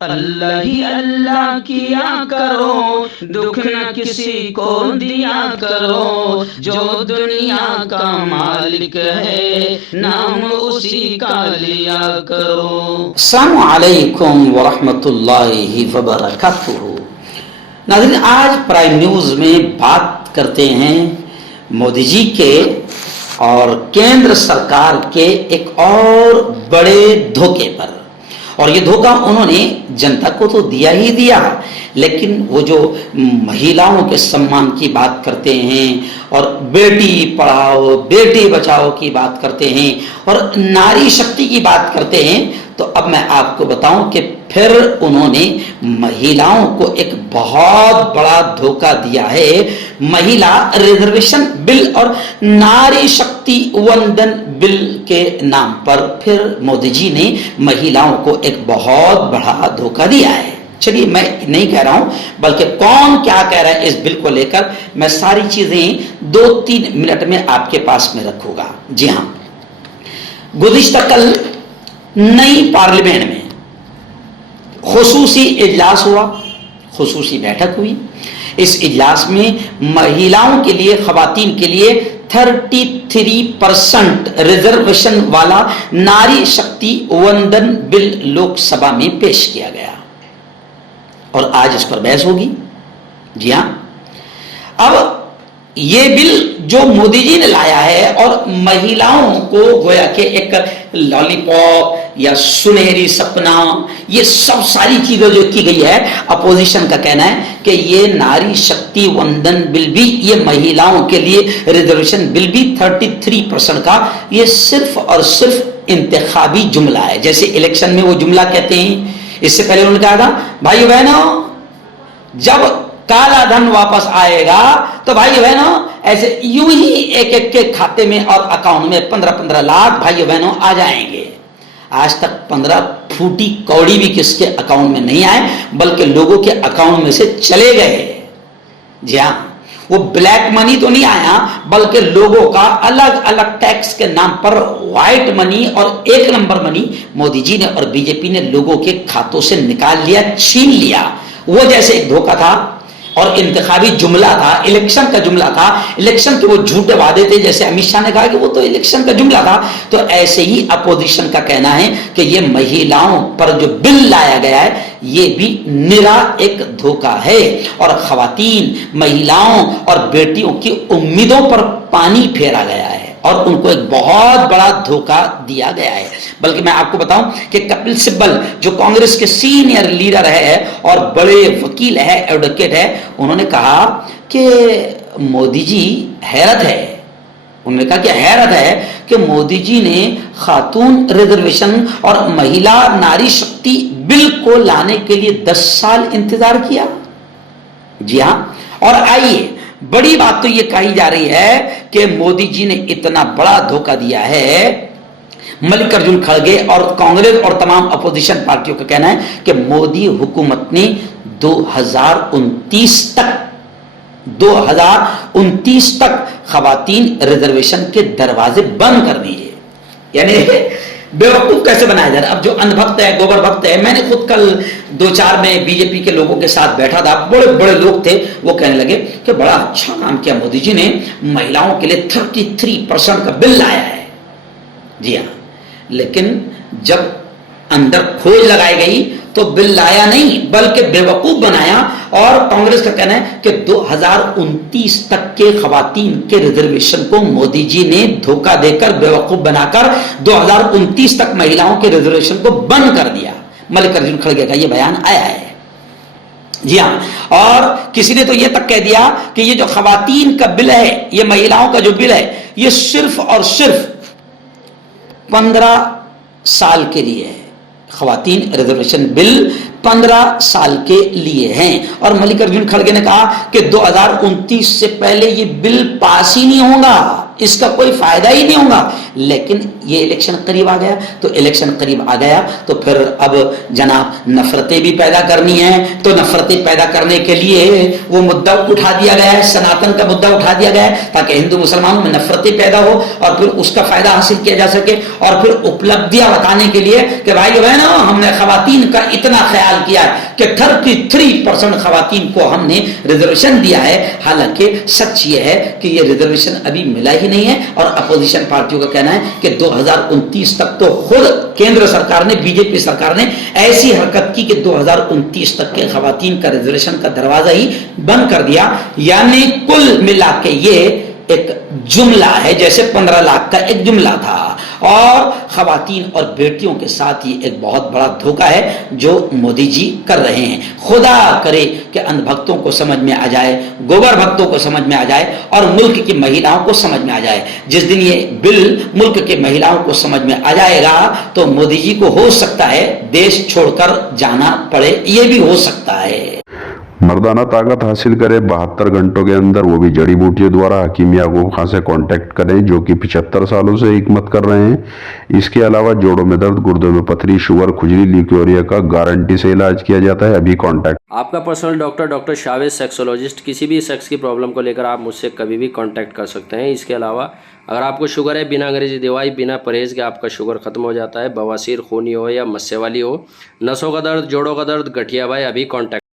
अल्लाह ही अल्लाह किया करो, दुख न किसी को दिया करो, जो दुनिया का मालिक है नाम उसी का लिया करो। अस्सलामु अलैकुम वरहमतुल्लाहि वबरकातुहू। नाज़रीन, आज प्राइम न्यूज़ में बात करते हैं मोदी जी के और केंद्र सरकार के एक और बड़े धोखे पर। और ये धोखा उन्होंने जनता को तो दिया ही दिया, लेकिन वो जो महिलाओं के सम्मान की बात करते हैं और बेटी पढ़ाओ बेटी बचाओ की बात करते हैं और नारी शक्ति की बात करते हैं, तो अब मैं आपको बताऊं कि फिर उन्होंने महिलाओं को एक बहुत बड़ा धोखा दिया है। महिला रिजर्वेशन बिल और नारी शक्ति वंदन बिल के नाम पर फिर मोदी जी ने महिलाओं को एक बहुत बड़ा धोखा दिया है। चलिए, मैं नहीं कह रहा हूं, बल्कि कौन क्या कह रहा है इस बिल को लेकर मैं सारी चीजें 2-3 मिनट में आपके पास में रखूंगा। जी हां, गुज़िश्ता कल नई पार्लियामेंट में खुसूसी इजलास हुआ, खुसूसी बैठक हुई। इस इजलास में महिलाओं के लिए, खवातीन के लिए 33% रिजर्वेशन वाला नारी शक्ति वंदन बिल लोकसभा में पेश किया गया और आज इस पर बहस होगी। जी हां, अब ये बिल जो मोदी जी ने लाया है और महिलाओं को गोया के एक लॉलीपॉप या सुनहरी सपना, ये सब सारी चीजें जो की गई है, अपोजिशन का कहना है कि ये नारी शक्ति वंदन बिल भी, ये महिलाओं के लिए रिजर्वेशन बिल भी 33% का, ये सिर्फ और सिर्फ इंतखाबी जुमला है। जैसे इलेक्शन में वो जुमला कहते हैं, इससे पहले उन्होंने कहा था भाई बहनों जब काला धन वापस आएगा तो भाई बहनों ऐसे यूं ही एक एक के खाते में और अकाउंट में 15-15 लाख भाई बहनों आ जाएंगे। आज तक 15 फूटी कौड़ी भी किसके अकाउंट में नहीं आए, बल्कि लोगों के अकाउंट में से चले गए। जी हां, वो ब्लैक मनी तो नहीं आया, बल्कि लोगों का अलग अलग टैक्स के नाम पर व्हाइट मनी और 1 नंबर मनी मोदी जी ने और बीजेपी ने लोगों के खातों से निकाल लिया, छीन लिया। वो जैसे एक धोखा था और इंतखाबी जुमला था, इलेक्शन का जुमला था, इलेक्शन के वो झूठे वादे थे, जैसे अमित शाह ने कहा कि वो तो इलेक्शन का जुमला था, तो ऐसे ही अपोजिशन का कहना है कि ये महिलाओं पर जो बिल लाया गया है ये भी निरा एक धोखा है और खवातीन, महिलाओं और बेटियों की उम्मीदों पर पानी फेरा गया है और उनको एक बहुत बड़ा धोखा दिया गया है। बल्कि मैं आपको बताऊं कि कपिल सिब्बल जो कांग्रेस के सीनियर लीडर है और बड़े वकील है, एडवोकेट है, उन्होंने कहा कि मोदी जी हैरत है, उन्होंने कहा कि हैरत है कि मोदी जी ने खातून रिजर्वेशन और महिला नारी शक्ति बिल को लाने के लिए 10 साल इंतजार किया। जी हां, और आइए, बड़ी बात तो यह कही जा रही है कि मोदी जी ने इतना बड़ा धोखा दिया है। मल्लिकार्जुन खड़गे और कांग्रेस और तमाम अपोजिशन पार्टियों का कहना है कि मोदी हुकूमत ने 2029 तक खवातीन रिजर्वेशन के दरवाजे बंद कर दिए। यानी बेवकूफ कैसे बनाया जा रहा है। अब जो अंधभक्त है, गोबर भक्त है, मैंने खुद कल 2-4 में बीजेपी के लोगों के साथ बैठा था, बड़े बड़े लोग थे, वो कहने लगे कि बड़ा अच्छा काम किया मोदी जी ने, महिलाओं के लिए 33% का बिल लाया है। जी हाँ, लेकिन जब अंदर खोज लगाई गई तो बिल लाया नहीं, बल्कि बेवकूफ बनाया। और कांग्रेस का कहना है कि 2029 तक के खवातीन के रिजर्वेशन को मोदी जी ने धोखा देकर, बेवकूफ बनाकर 2029 तक महिलाओं के रिजर्वेशन को बंद कर दिया। मल्लिकार्जुन खड़गे का यह बयान आया है। जी हां, और किसी ने तो यह तक कह दिया कि ये जो खवातीन का बिल है, ये महिलाओं का जो बिल है, ये सिर्फ और सिर्फ 15 साल के लिए है। खवातीन रिजर्वेशन बिल 15 साल के लिए हैं। और मल्लिकार्जुन खड़गे ने कहा कि 2029 से पहले ये बिल पास ही नहीं होगा। इसका कोई फायदा ही नहीं होगा। लेकिन ये इलेक्शन करीब आ गया, तो इलेक्शन करीब आ गया तो फिर अब जनाब नफरतें भी पैदा करनी है, तो नफरतें पैदा करने के लिए वो मुद्दा उठा दिया गया है, सनातन का मुद्दा उठा दिया गया है, ताकि हिंदू मुसलमानों में नफरतें पैदा हो और फिर उसका फायदा हासिल किया जा सके, और फिर उपलब्धियां बताने के लिए कि भाई बहनों हमने खवातीन का इतना ख्याल किया है कि 33% खवातीन को हमने रिजर्वेशन दिया है। हालांकि सच ये है कि ये रिजर्वेशन अभी मिला ही नहीं है, और अपोजिशन पार्टियों का कहना है कि 2029 तक तो खुद केंद्र सरकार ने, बीजेपी सरकार ने ऐसी हरकत की कि 2029 तक के खवातीन का रिजर्वेशन का दरवाजा ही बंद कर दिया। यानी कुल मिला के ये एक जुमला है, जैसे 15 लाख का एक जुमला था, और खवातीन और बेटियों के साथ ही एक बहुत बड़ा धोखा है जो मोदी जी कर रहे हैं। खुदा करे कि अंधभक्तों को समझ में आ जाए, गोबर भक्तों को समझ में आ जाए, और मुल्क की महिलाओं को समझ में आ जाए। जिस दिन ये बिल मुल्क के महिलाओं को समझ में आ जाएगा तो मोदी जी को हो सकता है देश छोड़कर जाना पड़े, ये भी हो सकता है। मर्दाना ताकत हासिल करें 72 घंटों के अंदर, वो भी जड़ी बूटियों द्वारा। हकीम याकूब खान से कांटेक्ट करें जो कि 75 सालों से हिकमत कर रहे हैं। इसके अलावा जोड़ों में दर्द, गुर्दों में पथरी, शुगर, खुजली, ल्यूकेरिया का गारंटी से इलाज किया जाता है। अभी कांटेक्ट। आपका पर्सनल डॉक्टर शावेज सेक्सोलॉजिस्ट, किसी भी सेक्स की प्रॉब्लम को लेकर आप मुझसे कभी भी कांटेक्ट कर सकते हैं। इसके अलावा अगर आपको शुगर है, बिना अंग्रेजी दवाई, बिना परहेज के आपका शुगर खत्म हो जाता है, बवासीर, खूनी हो या मस्से वाली हो, नसों का दर्द, जोड़ों का दर्द, गठिया भाई, अभी कांटेक्ट